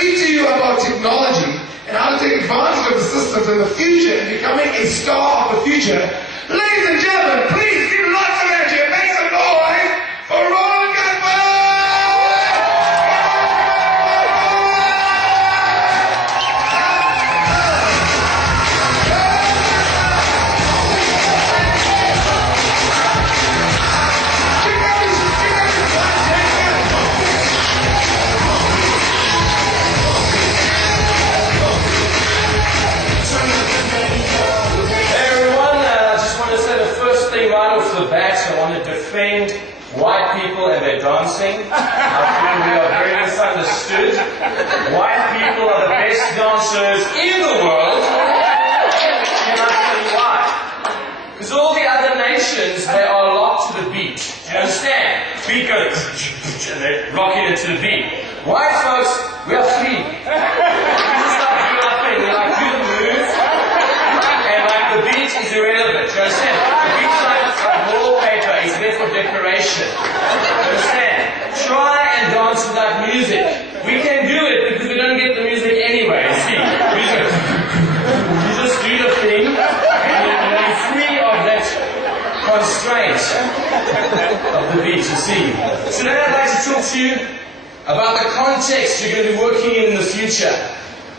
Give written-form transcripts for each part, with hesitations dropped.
speak to you about technology and how to take advantage of the systems in the future and becoming a star of the future. Ladies and gentlemen, please give lots of energy and make some noise for Roland Gaspar! I want to defend white people and their dancing. I feel we are very misunderstood. White people are the best dancers in the world. Can I tell you why? Because all the other nations, they are locked to the beat. Do you understand? Beat goes and they're rocking it to the beat. White folks, we are free. We just like do our thing. We like do the move. And like the beat is irrelevant. Do you understand? The beat's like wallpaper, it's there for decoration. Understand? Try and dance without music. We can do it because we don't get the music anyway. See? You just do the thing and you're free of that constraint of the beat, you see. Today I'd like to talk to you about the context you're going to be working in the future.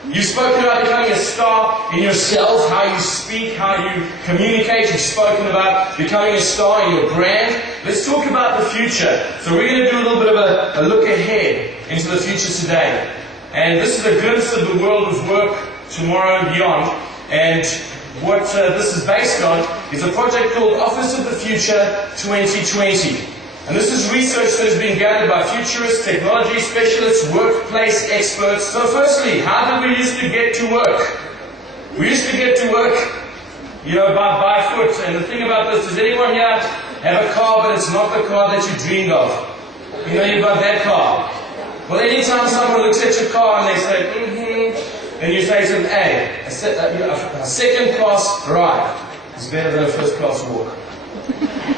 You've spoken about becoming a star in yourself, how you speak, how you communicate. You've spoken about becoming a star in your brand. Let's talk about the future. So we're going to do a little bit of a look ahead into the future today. And this is a glimpse of the world of work tomorrow and beyond. And what this is based on is a project called Office of the Future 2020. And this is research that has been gathered by futurists, technology specialists, workplace experts. So firstly, how did we used to get to work? We used to get to work, by foot. And the thing about this, does anyone here have a car, but it's not the car that you dreamed of? You've got that car. Well, anytime someone looks at your car and they say, then you say to them, hey, a second class ride is better than a first class walk.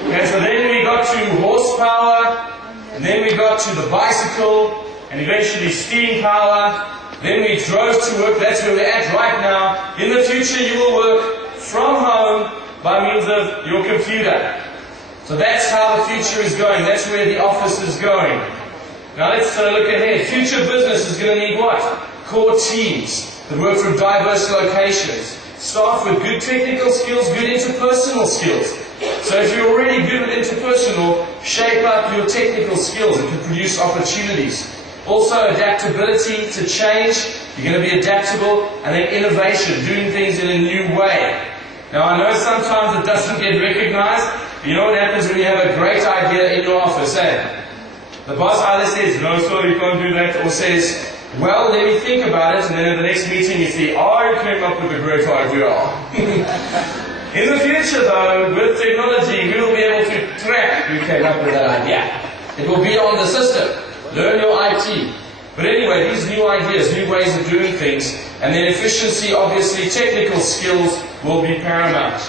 Okay, so then we got to horsepower, and then we got to the bicycle, and eventually steam power. Then we drove to work. That's where we're at right now. In the future, you will work from home by means of your computer. So that's how the future is going. That's where the office is going. Now let's look ahead. Future business is going to need what? Core teams that work from diverse locations. Staff with good technical skills, good interpersonal skills. So if you're already good at interpersonal, shape up your technical skills. It can produce opportunities. Also adaptability to change. You're going to be adaptable. And then innovation, doing things in a new way. Now I know sometimes it doesn't get recognized. You know what happens when you have a great idea in your office, eh? The boss either says, no sir, you can't do that, or says, well, let me think about it, and then at the next meeting you see, I came up with a great idea. In the future though, with technology, we will be able to track who came up with that idea. It will be on the system. Learn your IT. But anyway, these new ideas, new ways of doing things, and then efficiency, obviously, technical skills will be paramount.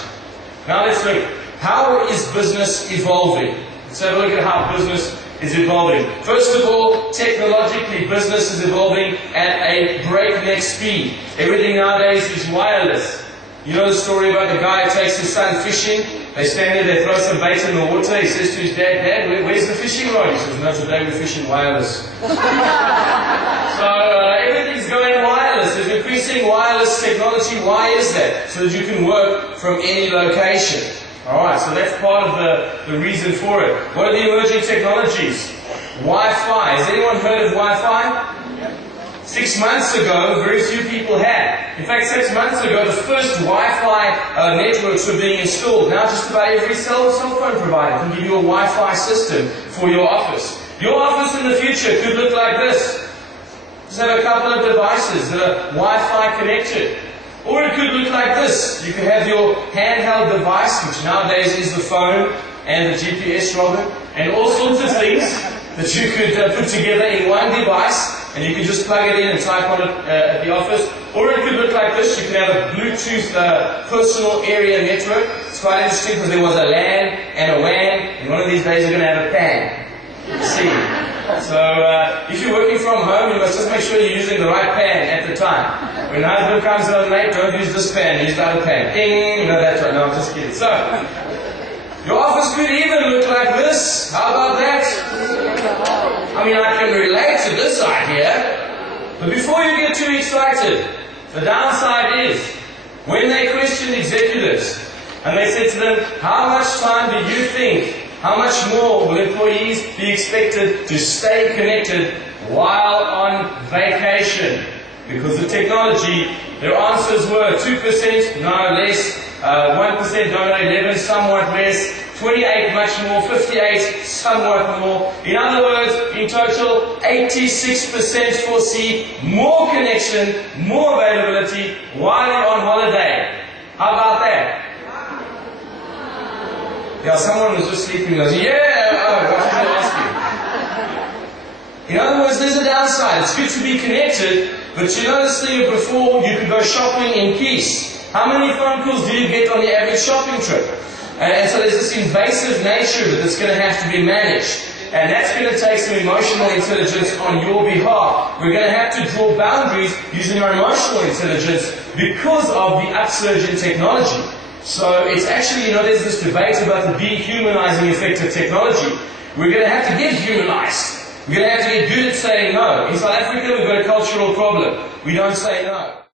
Now let's look. How is business evolving? Let's have a look at how business is evolving. First of all, technologically, business is evolving at a breakneck speed. Everything nowadays is wireless. You know the story about the guy who takes his son fishing? They stand there, they throw some bait in the water. He says to his dad, Dad, where's the fishing rod? He says, no, today we're fishing wireless. So everything's going wireless. There's increasing wireless technology. Why is that? So that you can work from any location. Alright, so that's part of the reason for it. What are the emerging technologies? Wi-Fi. Has anyone heard of Wi-Fi? 6 months ago, very few people had. In fact, 6 months ago, the first Wi-Fi networks were being installed. Now just about every cell phone provider can give you a Wi-Fi system for your office. Your office in the future could look like this. Just have a couple of devices that are Wi-Fi connected. Or it could look like this. You could have your handheld device, which nowadays is the phone and the GPS, Robin, and all sorts of things that you could put together in one device, and you could just plug it in and type on it at the office. Or it could look like this. You could have a Bluetooth personal area network. It's quite interesting because there was a LAN and a WAN, and one of these days you're going to have a PAN. See? So if you're working from home, you must just make sure you're using the right pan at the time. When husband comes home late, don't use this pan, use the other pan. Ding! You know that's right. No, I'm just kidding. So, your office could even look like this. How about that? I mean, I can relate to this idea. But before you get too excited, the downside is, when they questioned executives, and they said to them, how much time do you think, how much more will employees be expected to stay connected while on vacation? Because of technology, their answers were 2%, no less, 1%, no, 11, somewhat less, 28 much more, 58 somewhat more. In other words, in total, 86% foresee more connection, more availability while you're on holiday. How about that? Yeah, someone was just sleeping and goes, yeah, oh, what did you ask you? In other words, there's a downside. It's good to be connected, but you know this thing of before, you could go shopping in peace. How many phone calls do you get on the average shopping trip? And so there's this invasive nature that's going to have to be managed. And that's going to take some emotional intelligence on your behalf. We're going to have to draw boundaries using our emotional intelligence because of the upsurge in technology. So it's actually, there's this debate about the dehumanizing effect of technology. We're going to have to get humanized. We're going to have to get good at saying no. In South Africa, we've got a cultural problem. We don't say no.